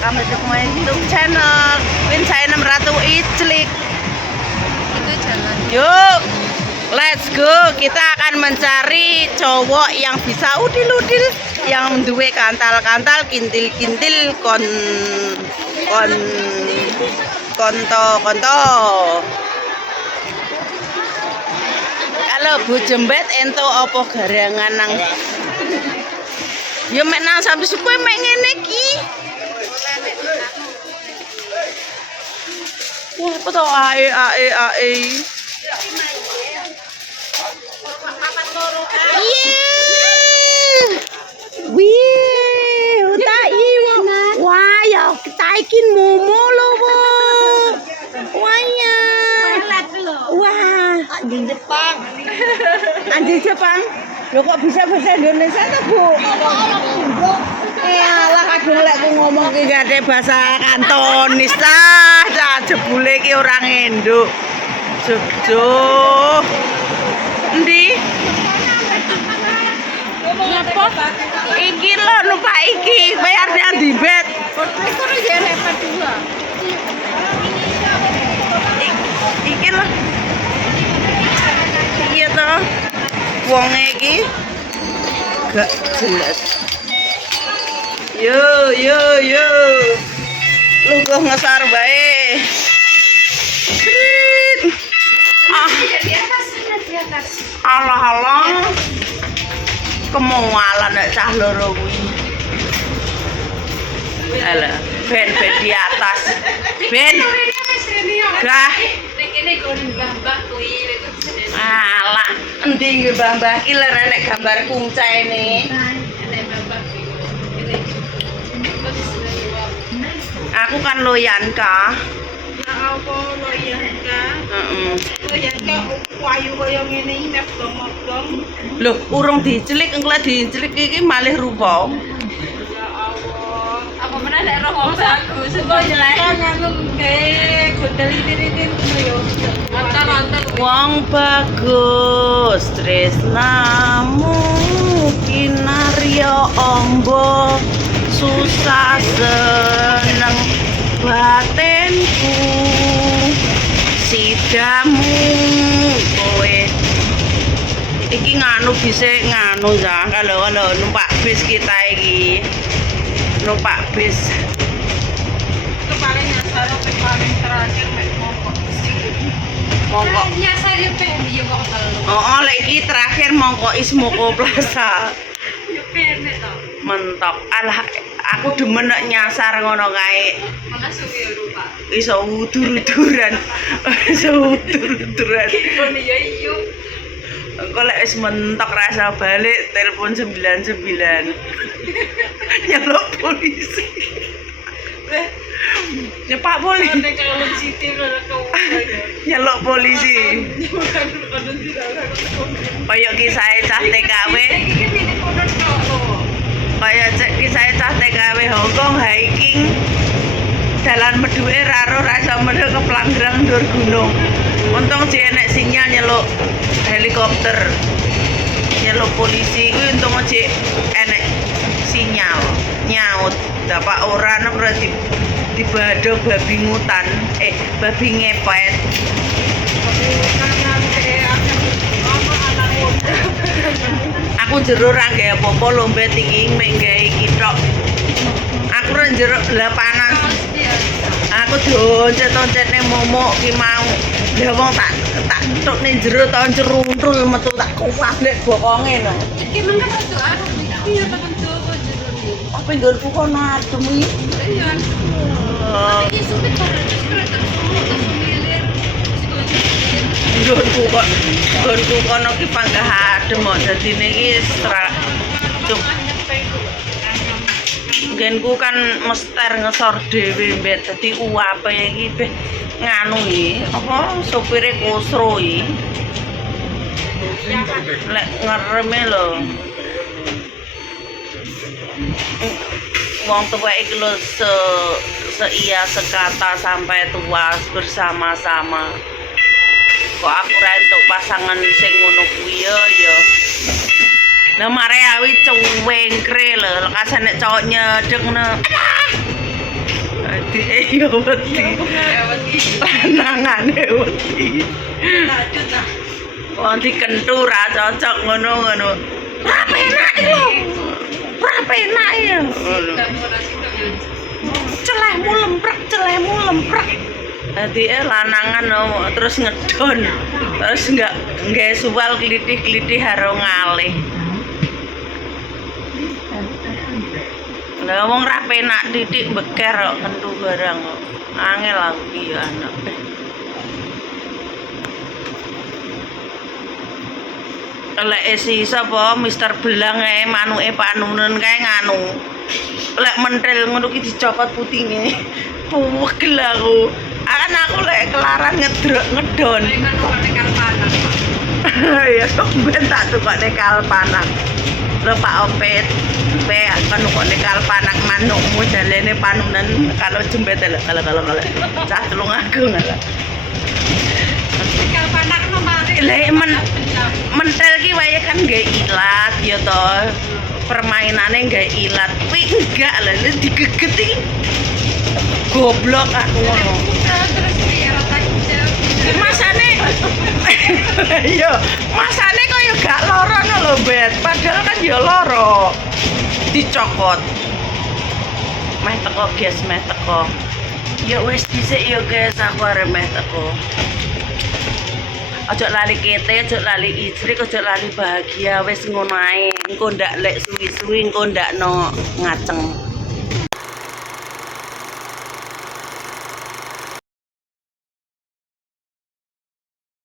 kembali ke YouTube channel Win saya 6 Ratu Iclik. Itu jalan. Yuk, let's go. Kita akan mencari cowok yang bisa udil-udil, yang duwe kantal-kantal, kintil-kintil, konto. Kalau Bu Jembet ento apa garangan nang ya mek nang sampe suwe mek ngene iki. Wah, apa to ae. Wih, tak wah ya kita ikin momo lho, Bu. Wah ya. Wah, Anjing Jepang. anjing Jepang. Loh kok bisa bahasa Indonesia tuh, Bu? Alah kadung lek ku ngomong ki gak ada bahasa Kantonis lah, jebule ki orang Indo. Jojo. Endi? Ngapa? Iki lho numpak iki, bayarnya di bed. Itu aja level 2. Iki lho. Iya toh. Wonge iki gak jelas. Yo. Lungguh ngesar bae. Di atas. Allah. Kemualan nek cah loro kuwi. Alah, ben di atas. Ben. Gah. Alah, endi nggih Mbah ki lek nek gambar kuncene. Aku kan Loyanka. Ya apa Loyanka? Heeh. Loyanka wayu kaya ngene iki nek dong. Loh, urung dicelik engko lek dicelik iki malih rupa. Ya Allah. Apa meneh nek roh bagus kok jelek nganu gawe gondel ini yo. Antar-antar Wong bagus tresnamu kinarya ombo susah seneng batinku sidamu kowe iki nganu bisa nganu ya kalau numpak bis kita iki numpak bis itu paling nyasar paling terakhir mek mongkok mongkok nyasar yo pe yo kok kalau oh lek iki terakhir mongkok Ismoko Plaza yo pe to mentok alah aku demen nek nyasar ngono kae langsung yo rupa iso udur-uduran kon yo iyo engko lek wis mentok rasa balik telepon 99 nyelok polisi ya Pak polisi nek kalau Siti ora kau nyelok polisi bukan ono tidak kaya kisah cah TKW kaya kisah cah TKW Hongkong hiking jalan meduke raro rasa medu ke Pelanggerang ndur gunung untung sih enek sinyal nyeluk helikopter nyeluk polisi kuwi untung aja enek sinyal nyaut dapat orang berarti dibado babi ngutan babi ngepet aku jero ra gawe apa-apa lomba tinggi mek gawe iki tok aku ra jero lah panas aku doncet-doncetne momok ki mau ya wong tak tok ning jero ta ceruntul metu tak kuwah lek bokonge no iki mengko tuh aku iya temen tuh jero apa nggonku kono adem iki iya iki supit nggonku kono ki panggah adem kok dadine iki cuk nggenku kan mester ngesor dhewe mbet dadi uape iki beh nganu iki apa sopire kusro iki lek ngereme lho wong tua iki lho seia sekata sampai tua bersama-sama kok aku ra entuk pasangan sing ngono kuwi ya Lah mare awi cuwengkre lho, kasane cowok nyedek ngono. Dike yo wedi. Lanangane wedi. Lanjut lah. Wong dikentu ra cocok ngono-ngono. Ra penak yo. Ra penak yo. Celehmu lemprek. Dadi lanangan terus ngedon. Terus enggak nggae suwal klitih-klitih karo ngalih. Lah wong ra penak titik beker kok kentu barang kok. Angel aku ki ya anak. Lek isi sapa Mister Belang ae manuke Pak Nunun kae nganu. Lek mentel ngono ki dicopot putinge. Pegel aku. Akan aku lek kelaran ngedon. Ya sok ben tak tukokne kalpanak. Lho Pak Opet, kan kok nekal panak manukmu jalene panunan kalau jembet kalau cah tulung aku ngono. Nekal panak no mari. Lek mentel ki wae kan gak ilat ya to. Permainane gak ilat. Kuwi enggak lho digegeti. Goblok aku ngono. Terus piye Masane yo, masane kaya gak lara ngono lho, Bet. Padahal kan ya lara. Dicokot. Meh teko, guys, meh teko. Ya wis dhisik ya, guys, aku arep meh teko. Ojo lali kete, ojo lali istri, ojo lali bahagia, wis ngono ae. Engko ndak lek suwi-suwi engko ndak no ngaceng.